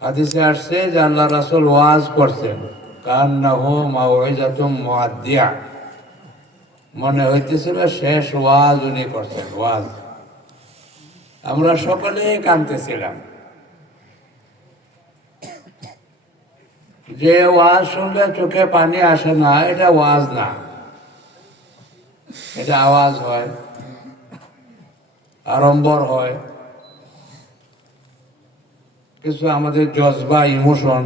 হাদিসে আসছে যে আল্লাহ রাসুল ওয়াজ করছেন। কান না হো মাওয়াইজাতুম মুআদ্দিয়া। মনে হইতেছিল শেষ ওয়াজ উনি করছেন, ওয়াজ। আমরা সকলেই কাঁদতেছিলাম। যে ওয়াজ শুনলে চোখে পানি আসে না, এটা ওয়াজ না। এটা আওয়াজ হয়, আড়ম্বর হয়। কিছু আমাদের জজবা ইমোশন।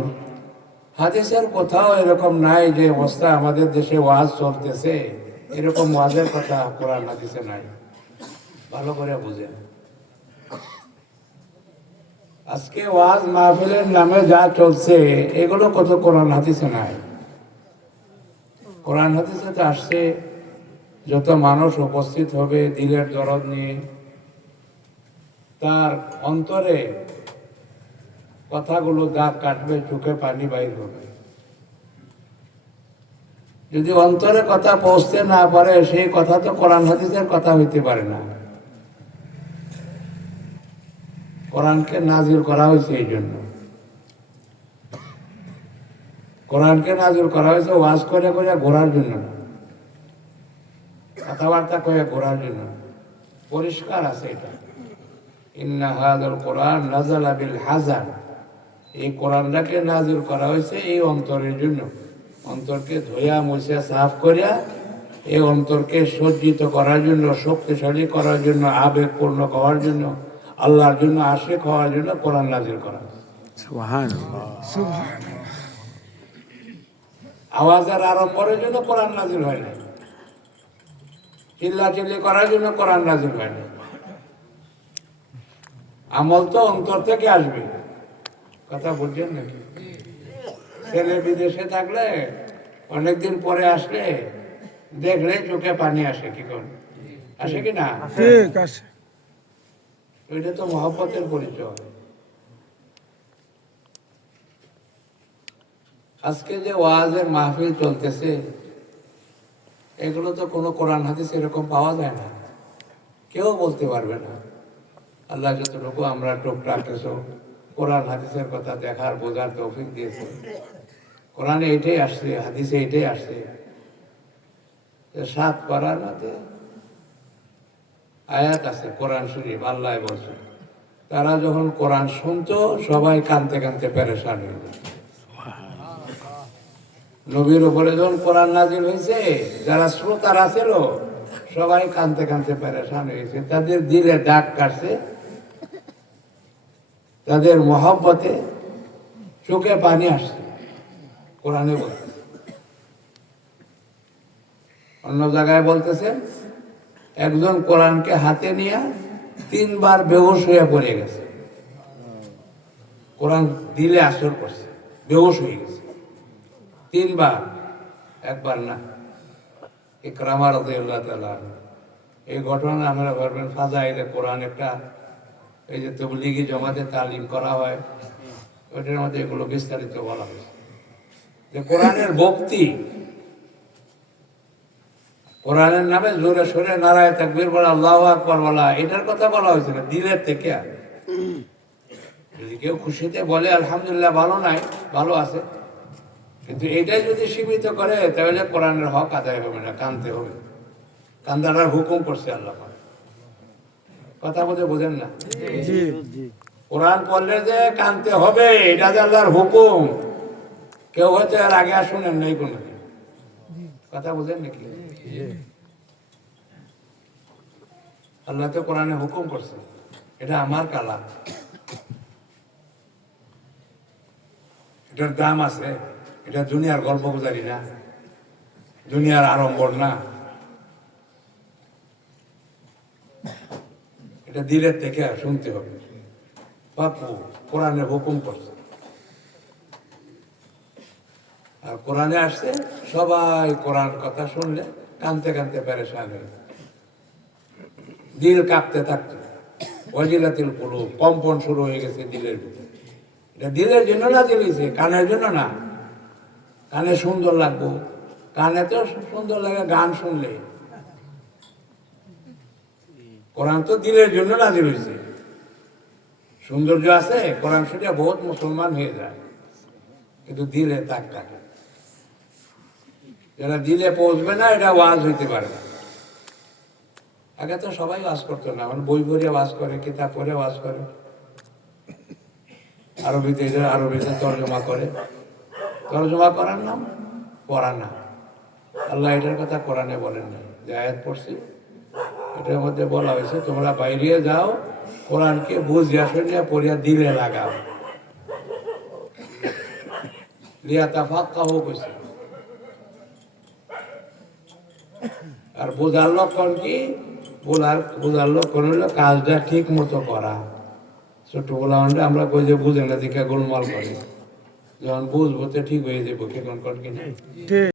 হাদিসের কোথাও এরকম নাই যে অবস্থা আমাদের দেশে ওয়াজ চলতেছে। এরকম ওয়াজের কথা কোরআন হাদিসে নাই। ভালো করে বুঝেন। আজকে ওয়াজ মাহফিলের নামে যা চলছে, এগুলো কত কোরআন হাদিসে নাই। কোরআন হাদিসে তো আসছে, যত মানুষ উপস্থিত হবে দিলের দরদ নিয়ে, তার অন্তরে কথাগুলো দাগ কাটবে, চোখে পানি বাইর হবে। যদি অন্তরে কথা পৌঁছতে না পারে, সেই কথা তো কোরআন হাদিসের কথা হইতে পারে না। কোরআনকে নাজিল করা হয়েছে এই জন্য। কোরআনকে নাজিল করা হয়েছে ওয়াজ করে করে ঘোরার জন্য না। কথাবার্তা করে ঘোরার জন্য পরিষ্কার আছে এটা। ইন্না হাদাল কোরআন নাজাল বিল হাজার এই কোরআনটাকে নাজিল করা হয়েছে এই অন্তরের জন্য। অন্তরকে ধোয়া মুছিয়া সাফ করিয়া এই অন্তরকে সজ্জিত করার জন্য শক্তিশালী করার জন্য আবেগপূর্ণ হওয়ার জন্য আল্লাহর জন্য আশেক হওয়ার জন্য কোরআন নাজিল করা আওয়াজের আরম্ভের জন্য কোরআন নাজিল হয় না চিল্লা চিল্লি করার জন্য কোরআন নাজিল হয় না আমল তো অন্তর থেকে আসবে। কথা বলছেন নাকি? ছেলে বিদেশে থাকলে অনেকদিন পরে আসলে দেখলে চোখে পানি আসে কি কোন? আসে কি না? ওইটা তো মহব্বতের পরিচয়। আজকে যে ওয়াজের মাহফিল চলতেছে এগুলো তো কোনো কোরআন হাদিস এরকম পাওয়া যায় না। কেউ বলতে পারবে না। আল্লাহ যতটুকু আমরা টুকটাক কিছু কোরআন, হাদিসের কথা দেখার, বোঝার তৌফিক দিয়েছে। কোরআনে এটাই আসছে, হাদিসে এটাই আসছে। সাত পাড়ার মধ্যে আয়াত আছে কোরআন শরীফ, আল্লাহ বলছে, তারা যখন কোরআন শুনতো, সবাই কানতে কানতে প্যারেশান হয়ে যেত নবীর উপরে যখন কোরআন নাজিল হয়েছে, যারা শ্রোতারা ছিল, সবাই কানতে কানতে পেরেশান হয়েছে। তাদের দিলে ডাক কাটছে তাদের মহব্বতে চোখে পানি আসছে। কোরআনে বলছে অন্য জায়গায় বলতেছে, একজন কোরআনকে হাতে নিয়ে তিনবার বেহুশ হয়ে পড়ে গেছে। কোরআন দিলে আসর করছে, বেহুশ হয়ে গেছে। তিনবার, একবার না। ইকরামা রাদিয়াল্লাহু তাআলা এই ঘটনা আমরা ভাববেন, ফাজাইলে কোরআন একটা এই যে তবলিগি জমাতে তালিম করা হয় ওইটার মধ্যে এগুলো বিস্তারিত বলা হয়েছে যে কোরআনের ভক্তি, কোরআনের নামে জোরে সোরে নারায় তাকবীর বলা, আল্লাহ আকবর বলা, এটার কথা বলা হয়েছে না, দিলের থেকে আর। যদি কেউ খুশিতে বলে, আলহামদুলিল্লাহ, ভালো নাই, ভালো আছে কিন্তু এটাই যদি সীমিত করে, তাহলে কোরআনের হক আদায় হবে না, কানতে হবে কান্দাটার হুকুম করছে আল্লাহ। কথা বলতে বোঝেন না। কোরআন পড়লে যে কানতে হবে এটা যে আল্লাহর হুকুম। কেউ হয়তো এর আগে আর শুনেন নাই কোনো কথা বোঝেন নাকি? আল্লাহ তো কোরআনে হুকুম করছে। এটা আমার কালা এটার দাম আছে। এটা দুনিয়ার গল্প গুজারি না। দুনিয়ার আড়ম্বর না। এটা দিলের থেকে আর শুনতে হবে। বাপু কোরআনে হুকুম করছে। আর কোরআনে আসছে, সবাই কোরআন কথা শুনলে কানতে কানতে পেরেশান হয়ে। দিল কাঁপতে থাকতো। ওয়াজিলাতিল কুলু কম্পন শুরু হয়ে গেছে দিলের ভিতরে। এটা দিলের জন্য না দিলেছে, কানের জন্য না। কানে সুন্দর লাগবো। কানে তো সুন্দর লাগে, গান শুনলে। কোরআন তো দিলের জন্য না হয়েছে। সৌন্দর্য আছে, কোরআন শুনে বহুত মুসলমান হয়ে যায়, কিন্তু দিলে তাক থাকে যারা দিলে পৌঁছবে না, এটা ওয়াজ হইতে পারে না। আগে তো সবাই ওয়াজ করতো না মানে বই পড়ে ওয়াজ করে, কিতাব পড়ে ওয়াজ করে। আরবিতে এটা আরবিতে তর্জমা করে। তর্জমা করার নাম? পড়া না। আল্লাহ এটার কথা কোরআনে বলেন না যে আয়াত পড়ছি এটার মধ্যে বলা হয়েছে, তোমরা বাইরে যাও, কোরআনকে বুঝিয়া শুনিয়া পড়িয়া দিলে লাগাও। লিয়া তাফাক্কাহু কইছে। আর বোঝার লক্ষণ কি? বোঝার বোঝার লক্ষণ হলো কাজটা ঠিক মতো করা। ছোট বলা আমরা কই যে বুঝে না, দেখে গোলমাল করে। যখন বুঝব তো ঠিক হয়ে যাব কেমন কিনা